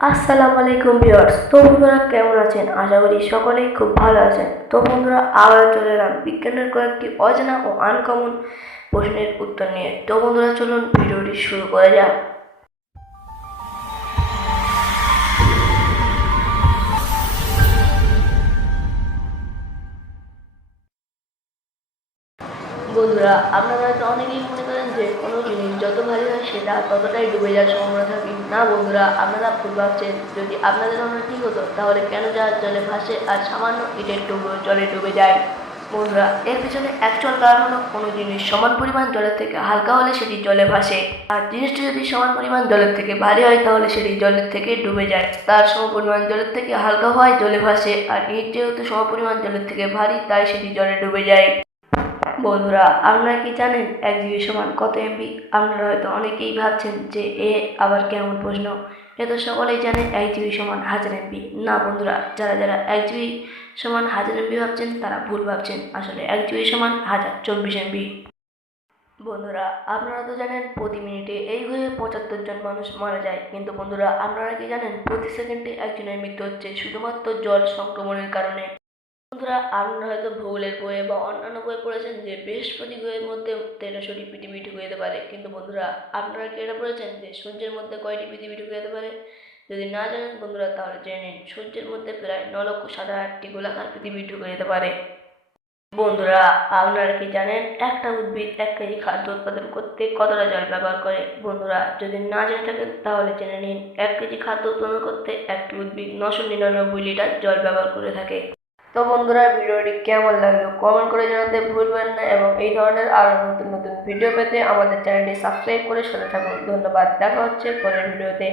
আসসালামু আলাইকুম ভিউয়ার্স। তো বন্ধুরা কেমন আছেন? আশা করি সকলেই খুব ভালো আছেন। তো বন্ধুরা আবার চলে এলাম বিজ্ঞানের কয়েকটি অজানা ও আনকমন প্রশ্নের উত্তর নিয়ে। তো বন্ধুরা চলুন ভিডিওটি শুরু করা যাক। বন্ধুরা আপনারা হয়তো অনেকেই মনে করেন যে কোনো জিনিস যত ভারী হয় সেটা ততটাই ডুবে যাওয়ার সম্ভাবনা থাকে। না বন্ধুরা, আপনারা ভুল ভাবছেন। যদি আপনাদের ধারণা ঠিক হতো তাহলে কেন জাহাজ জলে ভাসে আর সামান্য ইটের টুকরো জলে ডুবে যায়? বন্ধুরা, এর পিছনে অ্যাকচুয়াল কারণ হলো কোনো জিনিস সমান পরিমাণ জলের থেকে হালকা হলে সেটি জলে ভাসে, আর জিনিসটি যদি সমান পরিমাণ জলের থেকে ভারী হয় তাহলে সেটি জলের থেকে ডুবে যায়। তার সম পরিমাণ জলের থেকে হালকা হওয়ায় জলে ভাসে, আর ইট যেহেতু সম পরিমাণ জলের থেকে ভারী তাই সেটি জলে ডুবে যায়। বন্ধুরা, আপনারা কি জানেন 1 GB সমান কত এমবি? আপনারা হয়তো অনেকেই ভাবছেন যে আবার কেমন প্রশ্ন। এ তো সকলেই জানে 1 GB সমান 1000 এমবি। না বন্ধুরা, যারা যারা 1 GB সমান 1000 এমবি ভাবছেন তারা ভুল ভাবছেন। আসলে 1 GB সমান 1024 এমবি। বন্ধুরা, আপনারা তো জানেন প্রতি মিনিটে এই হয়ে 75 জন মানুষ মারা যায়, কিন্তু বন্ধুরা আপনারা কি জানেন প্রতি সেকেন্ডে একজনের মৃত্যু হচ্ছে শুধুমাত্র জল সংক্রমণের কারণে? বন্ধুরা, আপনারা হয়তো ভূগোলের বইয়ে বা অন্যান্য বইয়ে পড়েছেন যে বৃহস্পতি গ্রহের মধ্যে 1300টি পৃথিবী ঢুকে যেতে পারে, কিন্তু বন্ধুরা আপনারা কি এটা পড়েছেন যে সূর্যের মধ্যে কয়টি পৃথিবী ঢুকে যেতে পারে? যদি না জানেন বন্ধুরা তাহলে জেনে নিন, সূর্যের মধ্যে প্রায় 9,07,008টি গোলাকার পৃথিবী ঢুকে যেতে পারে। বন্ধুরা, আপনারা কি জানেন একটা উদ্ভিদ 1 কেজি খাদ্য উৎপাদন করতে কতটা জল ব্যবহার করে? বন্ধুরা যদি না জেনে থাকেন তাহলে জেনে নিন, 1 কেজি খাদ্য উৎপাদন করতে একটি উদ্ভিদ 999 লিটার জল ব্যবহার করে থাকে। তো বন্ধুরা, ভিডিওটি কেমন লাগলো কমেন্ট করে জানাতে ভুলবেন না, এবং এই ধরনের আরও নতুন নতুন ভিডিও পেতে আমাদের চ্যানেলটি সাবস্ক্রাইব করে সাথে থাকুন। ধন্যবাদ, দেখা হচ্ছে পরের ভিডিওতে।